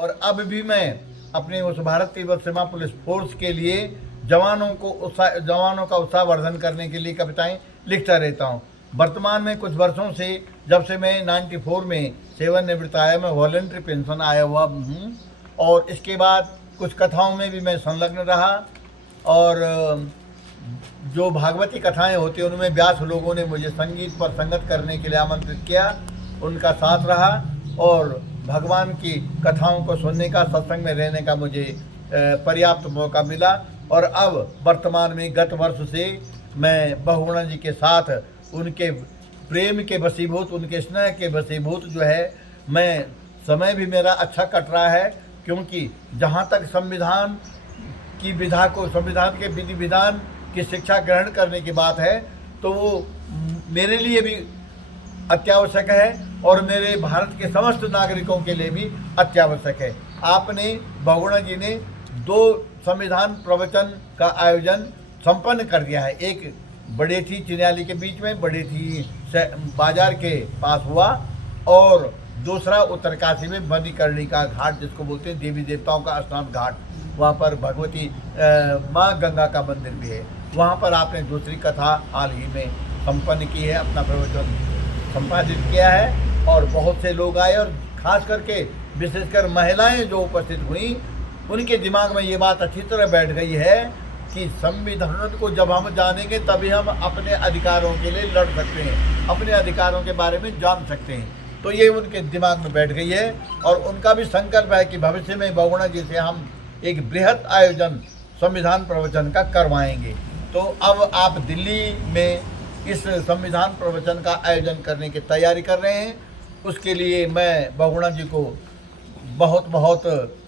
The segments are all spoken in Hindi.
और अब भी मैं अपने उस भारत तिब्बत सीमा पुलिस फोर्स के लिए जवानों का उत्साह वर्धन करने के लिए कविताएं लिखता रहता हूँ। वर्तमान में कुछ वर्षों से, जब से मैं 94 में सेवानिवृत्त आया, मैं वॉलंटरी पेंशन आया हुआ हूँ। और इसके बाद कुछ कथाओं में भी मैं संलग्न रहा। और जो भागवती कथाएं होती हैं उनमें व्यास लोगों ने मुझे संगीत पर संगत करने के लिए आमंत्रित किया, उनका साथ रहा और भगवान की कथाओं को सुनने का, सत्संग में रहने का मुझे पर्याप्त मौका मिला। और अब वर्तमान में गत वर्ष से मैं बहुगुणा जी के साथ उनके प्रेम के वशीभूत, उनके स्नेह के वशीभूत जो है, मैं समय भी मेरा अच्छा कट रहा है। क्योंकि जहाँ तक संविधान की विधा को, संविधान के विधि विधान की शिक्षा ग्रहण करने की बात है, तो वो मेरे लिए भी अत्यावश्यक है और मेरे भारत के समस्त नागरिकों के लिए भी अत्यावश्यक है। आपने, बहुगुणा जी ने 2 संविधान प्रवचन का आयोजन संपन्न कर दिया है। एक बड़ेथी चिन्याली के बीच में, बड़ेथी बाजार के पास हुआ, और दूसरा उत्तरकाशी में मणिकर्णिका घाट, जिसको बोलते हैं देवी देवताओं का स्नान घाट, वहाँ पर भगवती माँ गंगा का मंदिर भी है। वहाँ पर आपने दूसरी कथा हाल ही में संपन्न की है, अपना प्रवचन संपादित किया है और बहुत से लोग आए। और खास करके विशेषकर महिलाएं जो उपस्थित हुई, उनके दिमाग में ये बात अच्छी तरह बैठ गई है कि संविधान को जब हम जानेंगे तभी हम अपने अधिकारों के लिए लड़ सकते हैं, अपने अधिकारों के बारे में जान सकते हैं। तो ये उनके दिमाग में बैठ गई है और उनका भी संकल्प है कि भविष्य में बहुगुणा जी से हम एक बृहद आयोजन संविधान प्रवचन का करवाएंगे। तो अब आप दिल्ली में इस संविधान प्रवचन का आयोजन करने की तैयारी कर रहे हैं। उसके लिए मैं बहुगुणा जी को बहुत बहुत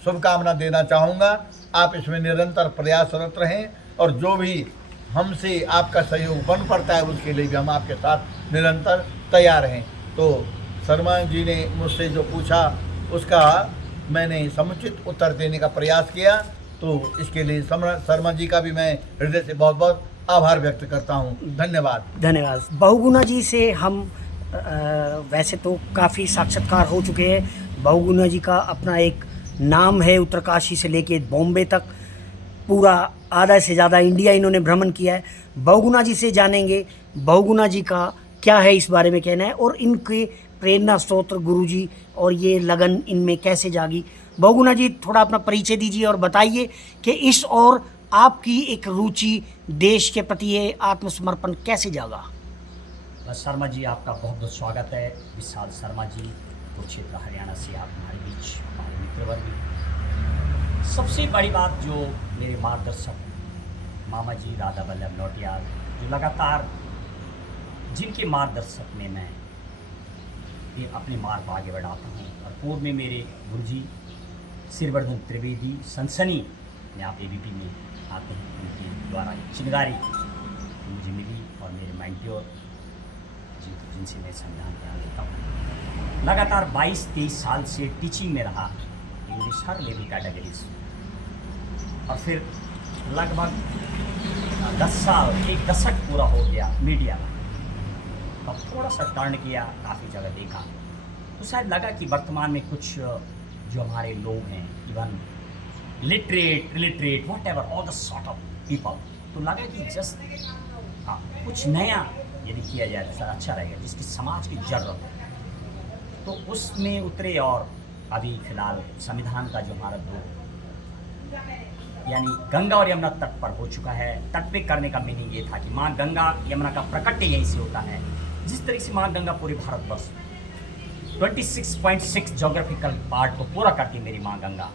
शुभकामना देना चाहूँगा। आप इसमें निरंतर प्रयासरत रहें और जो भी हमसे आपका सहयोग बन पड़ता है उसके लिए भी हम आपके साथ निरंतर तैयार हैं। तो शर्मा जी ने मुझसे जो पूछा उसका मैंने समुचित उत्तर देने का प्रयास किया, तो इसके लिए शर्मा जी का भी मैं हृदय से बहुत बहुत आभार व्यक्त करता हूँ। धन्यवाद। धन्यवाद। बहुगुणा जी से हम वैसे तो काफ़ी साक्षात्कार हो चुके हैं। बहुगुणा जी का अपना एक नाम है, उत्तरकाशी से लेके बॉम्बे तक पूरा आधा से ज़्यादा इंडिया इन्होंने भ्रमण किया है। बहुगुणा जी से जानेंगे बहुगुणा जी का क्या है इस बारे में कहना है और इनके प्रेरणा स्रोत गुरुजी और ये लगन इनमें कैसे जागी। बहुगुणा जी थोड़ा अपना परिचय दीजिए और बताइए कि इस और आपकी एक रुचि देश के प्रति ये आत्मसमर्पण कैसे जागा। बस शर्मा जी, आपका बहुत बहुत स्वागत है। विशाल शर्मा जी, कुरुक्षेत्र हरियाणा से आप हमारे बीच, हमारे मित्रवर्ग। सबसे बड़ी बात जो मेरे मार्गदर्शक मामा जी राधा वल्लभ नौटियाल, जो लगातार जिनके मार्गदर्शक में मैं ये अपने मार्ग पर आगे बढ़ाता हूँ। और पूर्व में मेरे गुरुजी श्रीवर्धन त्रिवेदी सनसनी में आप ABP में आते हैं, उनके द्वारा चिनगारी मुझे मिली और मेरे मेंटोर जिनसे मैं संविधान ज्ञान लेता हूँ। लगातार 22-23 साल से टीचिंग में रहा, इंग्लिश हर लेवल कैटेगरीज। और फिर लगभग 10 साल, 1 दशक पूरा हो गया मीडिया में। अब थोड़ा सा टर्न किया, काफ़ी जगह देखा, तो शायद लगा कि वर्तमान में कुछ जो हमारे लोग हैं, even literate what ever all the sort of people, तो लगा कि जस्ट कुछ नया यदि किया जाए तो सर अच्छा रहेगा, जिसकी समाज की जरूरत है। तो उसमें उतरे और अभी फिलहाल संविधान का जो हमारा दो यानी गंगा और यमुना तट पर हो चुका है। तट पे करने का मीनिंग ये था कि माँ गंगा यमुना का प्रकट्य यहीं से होता है। जिस तरह से माँ गंगा पूरे भारतवर्ष 26.6 जोग्राफिकल पार्ट को पूरा करती है मेरी माँ गंगा,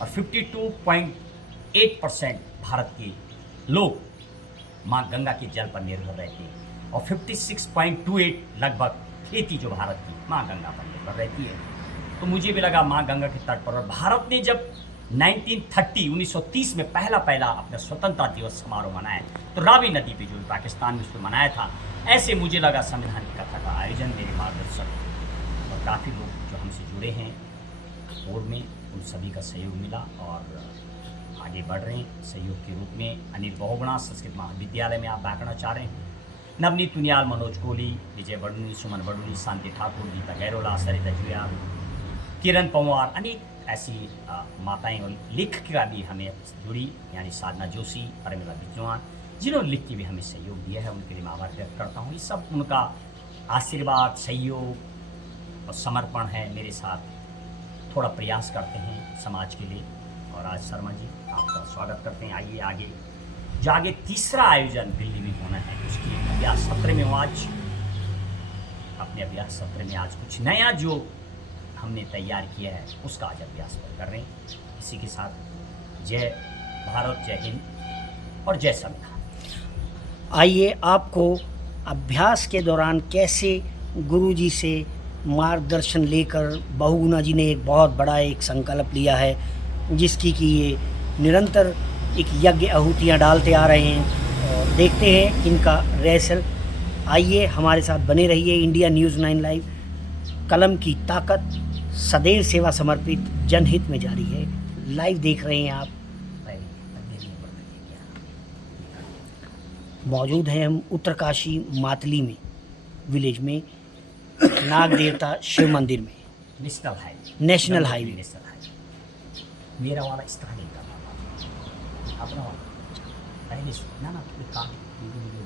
और 52.8% भारत के लोग माँ गंगा के जल पर निर्भर रहते हैं, और 56.28 लगभग खेती जो भारत की माँ गंगा पर निर्भर रहती है। तो मुझे भी लगा माँ गंगा के तट पर, और भारत ने जब 1930 में पहला अपना स्वतंत्रता दिवस समारोह मनाया, तो रावी नदी पे जो पाकिस्तान में उसको मनाया था, ऐसे मुझे लगा संविधान की कथा का आयोजन मेरे मार्गदर्शक और काफ़ी लोग जो हमसे जुड़े हैं पूर्व में, उन सभी का सहयोग मिला और आगे बढ़ रहे हैं सहयोग के रूप में। अनिल बहुगुणा संस्कृत महाविद्यालय में आप व्याकरणाचार्य हैं, नवनीत तुनियाल, मनोज कोहली, विजय बड़ुनी, सुमन बड़ुनी, शांति ठाकुर, गीता गैरोला, सरिता जुयाल, किरण पंवार, अनेक ऐसी माताएं और लेखिका भी हमें जुड़ी, यानी साधना जोशी, परमिला बिजवान, जिन्होंने लिख के भी हमें सहयोग दिया है, उनके लिए मैं आभार व्यक्त करता हूँ। ये सब उनका आशीर्वाद, सहयोग और समर्पण है। मेरे साथ थोड़ा प्रयास करते हैं समाज के लिए। और आज शर्मा जी आपका स्वागत करते हैं। आइए आगे जो आगे तीसरा आयोजन दिल्ली में होना है, उसकी अभ्यास सत्र में आज अपने अभ्यास सत्र में आज कुछ नया जो हमने तैयार किया है उसका आज अभ्यास कर रहे हैं। इसी के साथ जय भारत, जय हिंद और जय संविधान। आइए आपको अभ्यास के दौरान कैसे गुरुजी से मार्गदर्शन लेकर बहुगुणा जी ने एक बहुत बड़ा एक संकल्प लिया है, जिसकी कि ये निरंतर एक यज्ञ आहुतियाँ डालते आ रहे हैं। और देखते हैं इनका रेसल। आइए हमारे साथ बने रहिए। इंडिया न्यूज़ 9 लाइव, कलम की ताकत, सदैव सेवा समर्पित, जनहित में जारी है। लाइव देख रहे हैं आप। मौजूद हैं हम उत्तरकाशी मातली में, विलेज में, नाग देवता शिव मंदिर में, नेशनल हाईवे। मेरा वाला इस तरह नहीं करना, अपना वाला पहले ना